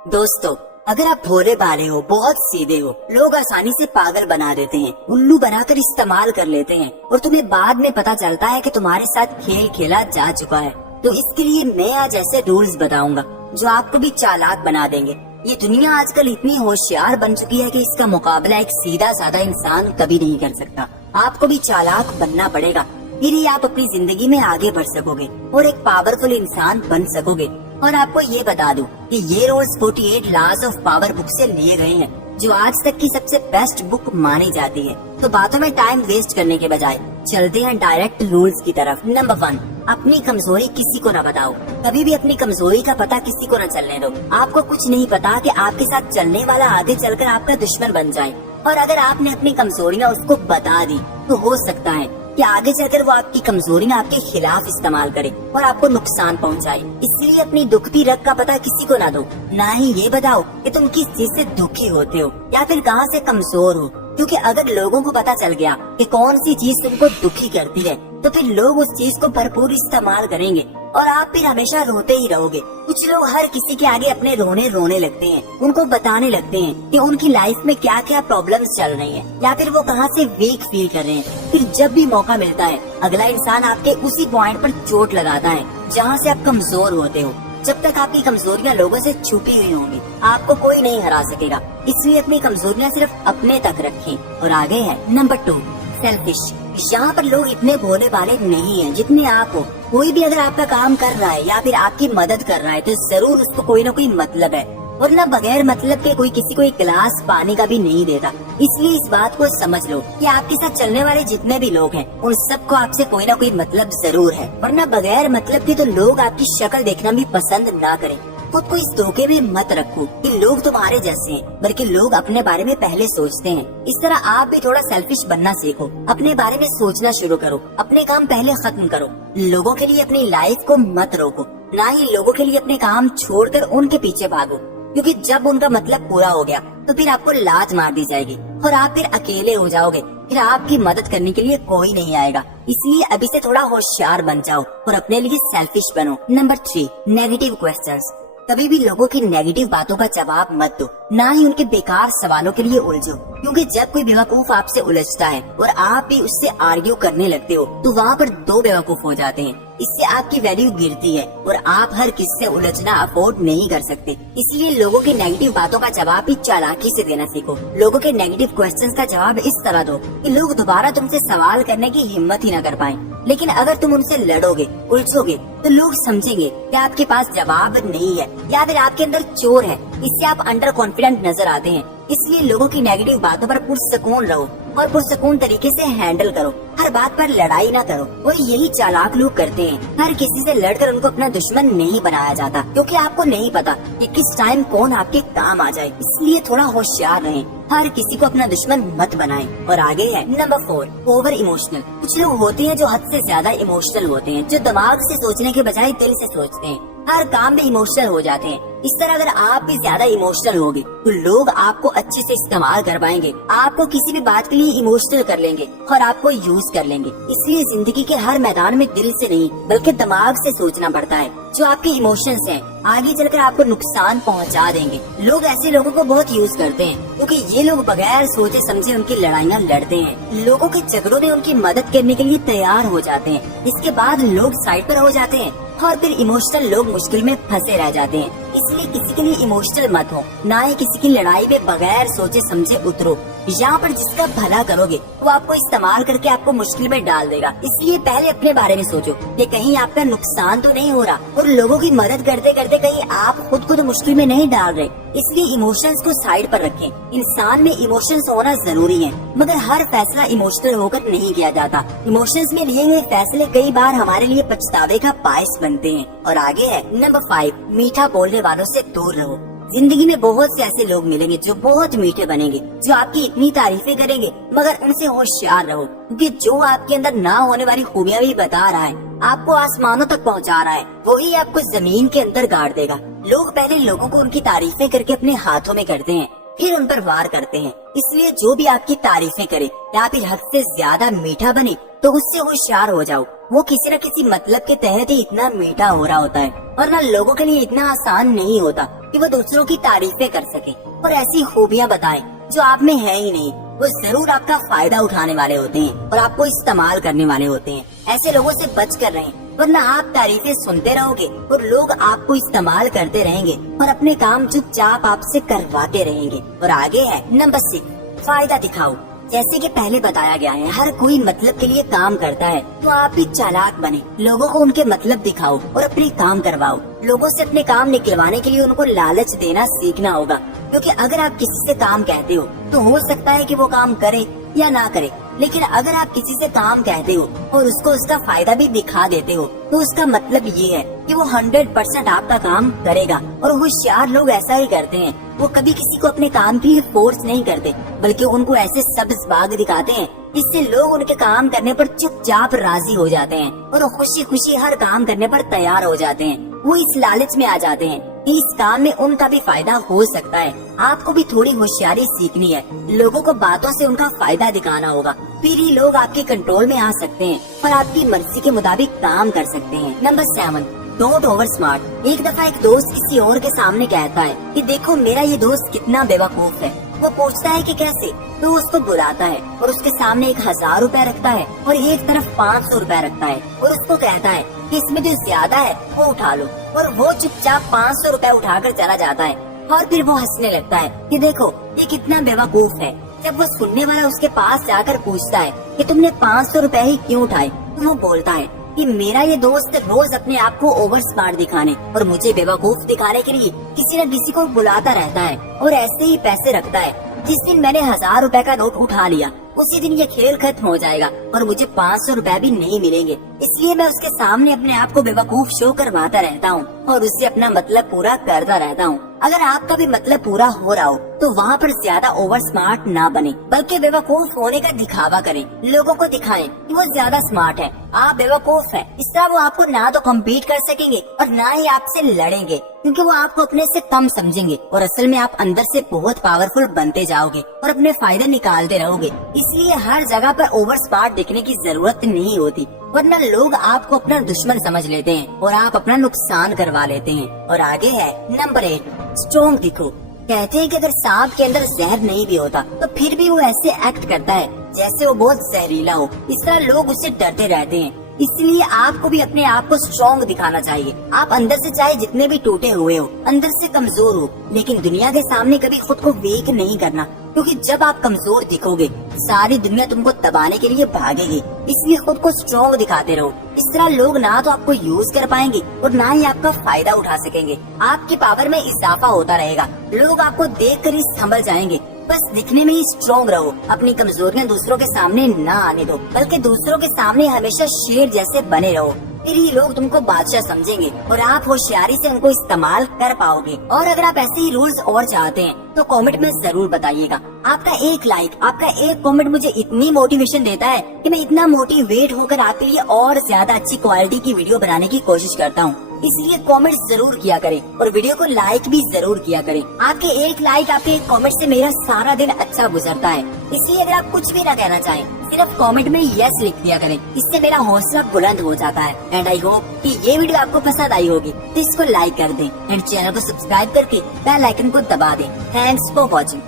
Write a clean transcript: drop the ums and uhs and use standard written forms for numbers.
दोस्तों, अगर आप भोले भाले हो, बहुत सीधे हो, लोग आसानी से पागल बना देते हैं, उल्लू बनाकर इस्तेमाल कर लेते हैं और तुम्हें बाद में पता चलता है कि तुम्हारे साथ खेल खेला जा चुका है, तो इसके लिए मैं आज ऐसे रूल्स बताऊंगा जो आपको भी चालाक बना देंगे। ये दुनिया आजकल इतनी होशियार बन चुकी है कि इसका मुकाबला एक सीधा साधा इंसान कभी नहीं कर सकता। आपको भी चालाक बनना पड़ेगा, फिर ही आप अपनी जिंदगी में आगे बढ़ सकोगे और एक पावरफुल इंसान बन सकोगे। और आपको ये बता दूं कि ये rules 48 laws of power book से लिए गए हैं, जो आज तक की सबसे बेस्ट बुक मानी जाती है। तो बातों में टाइम वेस्ट करने के बजाय चलते हैं डायरेक्ट रूल्स की तरफ। नंबर 1, अपनी कमजोरी किसी को न बताओ। कभी भी अपनी कमजोरी का पता किसी को न चलने दो। आपको कुछ नहीं पता कि आपके साथ चलने वाला आगे चलकर आपका दुश्मन बन जाए, और अगर आपने अपनी कमजोरियां उसको बता दी तो हो सकता है कि आगे चलकर वो आपकी कमजोरियां आपके खिलाफ इस्तेमाल करे और आपको नुकसान पहुंचाए। इसलिए अपनी दुखती रग का पता किसी को ना दो। ना ही ये बताओ कि तुम किस चीज से दुखी होते हो या फिर कहाँ से कमजोर हो, क्योंकि अगर लोगों को पता चल गया कि कौन सी चीज तुमको दुखी करती है तो फिर लोग उस चीज को भरपूर इस्तेमाल करेंगे और आप फिर हमेशा रोते ही रहोगे। कुछ लोग हर किसी के आगे अपने रोने लगते हैं, उनको बताने लगते हैं कि उनकी लाइफ में क्या क्या प्रॉब्लम्स चल रही हैं या फिर वो कहाँ से वीक फील कर रहे हैं। फिर जब भी मौका मिलता है अगला इंसान आपके उसी पॉइंट पर चोट लगाता है जहाँ से आप कमजोर होते हो। जब तक आपकी कमजोरियां लोगों से छुपी हुई होंगी आपको कोई नहीं हरा सकेगा। इसलिए अपनी कमजोरियां सिर्फ अपने तक रखें। और आगे है नंबर 2, सेल्फिश। यहाँ पर लोग इतने भोले भाले नहीं हैं जितने आप हो। कोई भी अगर आपका काम कर रहा है या फिर आपकी मदद कर रहा है तो जरूर उसको कोई ना कोई मतलब है, वरना बगैर मतलब के कोई किसी को एक गिलास पानी का भी नहीं देता। इसलिए इस बात को समझ लो कि आपके साथ चलने वाले जितने भी लोग हैं उन सबको आपसे कोई ना कोई मतलब जरूर है, वरना बगैर मतलब के तो लोग आपकी शक्ल देखना भी पसंद ना करें। खुद को इस धोखे में मत रखो कि लोग तुम्हारे जैसे हैं, बल्कि लोग अपने बारे में पहले सोचते हैं। इस तरह आप भी थोड़ा सेल्फिश बनना सीखो, अपने बारे में सोचना शुरू करो, अपने काम पहले खत्म करो। लोगों के लिए अपनी लाइफ को मत रोको, ना ही लोगों के लिए अपने काम छोड़कर उनके पीछे भागो, क्योंकि जब उनका मतलब पूरा हो गया तो फिर आपको लात मार दी जाएगी और आप फिर अकेले हो जाओगे। फिर आपकी मदद करने के लिए कोई नहीं आएगा। इसलिए अभी से थोड़ा होशियार बन जाओ और अपने लिए सेल्फिश बनो। Number 3, negative questions. कभी भी लोगों की नेगेटिव बातों का जवाब मत दो, ना ही उनके बेकार सवालों के लिए उलझो, क्योंकि जब कोई बेवकूफ आपसे उलझता है और आप भी उससे आर्ग्यू करने लगते हो तो वहाँ पर 2 बेवकूफ हो जाते हैं। इससे आपकी वैल्यू गिरती है और आप हर किसी से उलझना अफोर्ड नहीं कर सकते। इसलिए लोगों की नेगेटिव बातों का जवाब भी चालाकी से देना सीखो। लोगों के नेगेटिव क्वेश्चंस का जवाब इस तरह दो कि लोग दोबारा तुमसे सवाल करने की हिम्मत ही न कर पाएं। लेकिन अगर तुम उनसे लड़ोगे, उलझोगे तो लोग समझेंगे कि आपके पास जवाब नहीं है या फिर आपके अंदर चोर है। इससे आप अंडर कॉन्फिडेंट नजर आते हैं। इसलिए लोगों की नेगेटिव बातों पर पुरसकून रहो और पुरसकून तरीके से हैंडल करो। हर बात पर लड़ाई ना करो, और यही चालाक लोग करते हैं। हर किसी से लड़कर उनको अपना दुश्मन नहीं बनाया जाता, क्योंकि आपको नहीं पता कि किस टाइम कौन आपके काम आ जाए। इसलिए थोड़ा होशियार रहें, हर किसी को अपना दुश्मन मत बनाएं। और आगे है नंबर 4, ओवर इमोशनल। कुछ लोग होते हैं जो हद से ज्यादा इमोशनल होते हैं, जो दिमाग से सोचने के बजाय दिल से सोचते हैं, हर काम में इमोशनल हो जाते हैं। इस तरह अगर आप भी ज्यादा इमोशनल होगे तो लोग आपको अच्छे से इस्तेमाल कर पाएंगे, आपको किसी भी बात के लिए इमोशनल कर लेंगे और आपको यूज कर लेंगे। इसलिए जिंदगी के हर मैदान में दिल से नहीं बल्कि दिमाग से सोचना पड़ता है। जो आपके इमोशंस हैं आगे चलकर आपको नुकसान पहुंचा देंगे। लोग ऐसे लोगों को बहुत यूज करते हैं, क्योंकि ये लोग बगैर सोचे समझे उनकी लड़ाइयाँ लड़ते हैं। लोगों के झगड़ों में उनकी मदद करने के लिए तैयार हो जाते हैं। इसके बाद लोग साइड पर हो जाते हैं और फिर इमोशनल लोग मुश्किल में फंसे रह जाते हैं। इसलिए किसी के लिए इमोशनल मत हो, ना ही किसी की लड़ाई में बगैर सोचे समझे उतरो। यहाँ पर जिसका भला करोगे वो आपको इस्तेमाल करके आपको मुश्किल में डाल देगा। इसलिए पहले अपने बारे में सोचो कि कहीं आपका नुकसान तो नहीं हो रहा, और लोगों की मदद करते करते कहीं आप खुद को तो मुश्किल में नहीं डाल रहे। इसलिए इमोशंस को साइड पर रखें। इंसान में इमोशंस होना जरूरी है, मगर हर फैसला इमोशनल होकर नहीं किया जाता। इमोशंस में लिए गए फैसले कई बार हमारे लिए पछतावे का बायस बनते हैं। और आगे है नंबर 5, मीठा बोलने वालों से दूर रहो। जिंदगी में बहुत से ऐसे लोग मिलेंगे जो बहुत मीठे बनेंगे, जो आपकी इतनी तारीफें करेंगे, मगर उनसे होशियार रहो, क्योंकि जो आपके अंदर ना होने वाली खूबियां भी बता रहा है, आपको आसमानों तक पहुंचा रहा है, वही आपको जमीन के अंदर गाड़ देगा। लोग पहले लोगों को उनकी तारीफें करके अपने हाथों में करते हैं, फिर उन पर वार करते हैं। इसलिए जो भी आपकी तारीफें करे या फिर हद से ज्यादा मीठा बने तो उससे होशियार हो जाओ। वो किसी न किसी मतलब के तहत ही इतना मीठा हो रहा होता है, वरना लोगों के लिए इतना आसान नहीं होता। कि वो दूसरों की तारीफें कर सके और ऐसी खूबियाँ बताएं जो आप में है ही नहीं। वो जरूर आपका फायदा उठाने वाले होते हैं और आपको इस्तेमाल करने वाले होते हैं। ऐसे लोगों से बच कर रहें, वरना आप तारीफें सुनते रहोगे और लोग आपको इस्तेमाल करते रहेंगे और अपने काम चुपचाप आपसे करवाते रहेंगे। और आगे है नंबर 6, फायदा दिखाओ। जैसे कि पहले बताया गया है, हर कोई मतलब के लिए काम करता है, तो आप भी चालाक बने, लोगों को उनके मतलब दिखाओ और अपने काम करवाओ। लोगों से अपने काम निकलवाने के लिए उनको लालच देना सीखना होगा, क्योंकि अगर आप किसी से काम कहते हो तो हो सकता है कि वो काम करे या ना करे, लेकिन अगर आप किसी से काम कहते हो और उसको उसका फायदा भी दिखा देते हो तो उसका मतलब ये है कि वो 100% आपका काम करेगा। और होशियार लोग ऐसा ही करते हैं, वो कभी किसी को अपने काम के लिए फोर्स नहीं करते, बल्कि उनको ऐसे सब्ज बाग दिखाते हैं जिससे लोग उनके काम करने पर चुपचाप राजी हो जाते हैं और खुशी खुशी हर काम करने पर तैयार हो जाते हैं। वो इस लालच में आ जाते हैं कि इस काम में उनका भी फायदा हो सकता है। आपको भी थोड़ी होशियारी सीखनी है, लोगों को बातों से उनका फायदा दिखाना होगा, फिर ही लोग आपके कंट्रोल में आ सकते हैं और आपकी मर्जी के मुताबिक काम कर सकते हैं। Number 7, don't over smart. एक दफा एक दोस्त किसी और के सामने कहता है कि देखो मेरा ये दोस्त कितना बेवकूफ है। वो पूछता है कि कैसे, तो उसको बुलाता है और उसके सामने 1000 रुपए रखता है और एक तरफ 500 रुपए रखता है और उसको कहता है कि इसमें जो ज्यादा है वो उठा लो, और वो चुपचाप 500 रुपए उठाकर चला जाता है और फिर वो हंसने लगता है कि देखो ये कितना बेवकूफ है। जब वो सुनने वाला उसके पास जाकर पूछता है कि तुमने 500 रुपए ही क्यों उठाए, तो वो बोलता है कि मेरा ये दोस्त रोज अपने आप को ओवर स्मार्ट दिखाने और मुझे बेवकूफ दिखाने के लिए किसी न किसी को बुलाता रहता है और ऐसे ही पैसे रखता है। जिस दिन मैंने 1000 रुपए का नोट उठा लिया उसी दिन ये खेल खत्म हो जाएगा और मुझे 500 रुपए भी नहीं मिलेंगे। इसलिए मैं उसके सामने अपने आप को बेवकूफ शो करवाता रहता हूँ और उससे अपना मतलब पूरा करता रहता हूँ। अगर आपका भी मतलब पूरा हो रहा हो तो वहाँ पर ज्यादा ओवर स्मार्ट ना बने, बल्कि बेवकूफ होने का दिखावा करें। लोगों को दिखाएं कि वो ज्यादा स्मार्ट है, आप बेवकूफ है। इस तरह वो आपको ना तो कम्पीट कर सकेंगे और ना ही आपसे लड़ेंगे, क्योंकि वो आपको अपने से कम समझेंगे और असल में आप अंदर से बहुत पावरफुल बनते जाओगे और अपने फायदे निकालते रहोगे। इसलिए हर जगह पर ओवर स्मार्ट दिखने की जरूरत नहीं होती, वरना लोग आपको अपना दुश्मन समझ लेते हैं और आप अपना नुकसान करवा लेते हैं। और आगे है नंबर 8, स्ट्रॉन्ग दिखो। कहते हैं कि अगर सांप के अंदर जहर नहीं भी होता तो फिर भी वो ऐसे एक्ट करता है जैसे वो बहुत जहरीला हो। इस तरह लोग उससे डरते रहते हैं। इसलिए आपको भी अपने आप को स्ट्रॉन्ग दिखाना चाहिए। आप अंदर से चाहे जितने भी टूटे हुए हो, अंदर से कमजोर हो, लेकिन दुनिया के सामने कभी खुद को वीक नहीं करना, क्योंकि जब आप कमजोर दिखोगे सारी दुनिया तुमको दबाने के लिए भागेगी। इसलिए खुद को स्ट्रॉन्ग दिखाते रहो। इस तरह लोग ना तो आपको यूज कर पाएंगे और ना ही आपका फायदा उठा सकेंगे। आपकी पावर में इजाफा होता रहेगा, लोग आपको देख कर ही संभल जाएंगे। बस दिखने में ही स्ट्रॉन्ग रहो, अपनी कमजोरियां दूसरों के सामने ना आने दो, बल्कि दूसरों के सामने हमेशा शेर जैसे बने रहो। फिर ही लोग तुमको बादशाह समझेंगे और आप होशियारी से उनको इस्तेमाल कर पाओगे। और अगर आप ऐसे ही रूल्स और चाहते हैं तो कमेंट में जरूर बताइएगा। आपका एक लाइक, आपका एक कमेंट मुझे इतनी मोटिवेशन देता है कि मैं इतना मोटिवेट होकर आपके लिए और ज्यादा अच्छी क्वालिटी की वीडियो बनाने की कोशिश करता हूँ। इसलिए कमेंट जरूर किया करें और वीडियो को लाइक भी जरूर किया करें। आपके एक लाइक, आपके एक कमेंट से मेरा सारा दिन अच्छा गुजरता है। इसलिए अगर आप कुछ भी ना कहना चाहें, सिर्फ कमेंट में यस लिख दिया करें, इससे मेरा हौसला बुलंद हो जाता है। एंड आई होप कि ये वीडियो आपको पसंद आई होगी, तो इसको लाइक कर दें एंड चैनल को सब्सक्राइब करके बेल आइकन को दबा दें। Thanks for watching.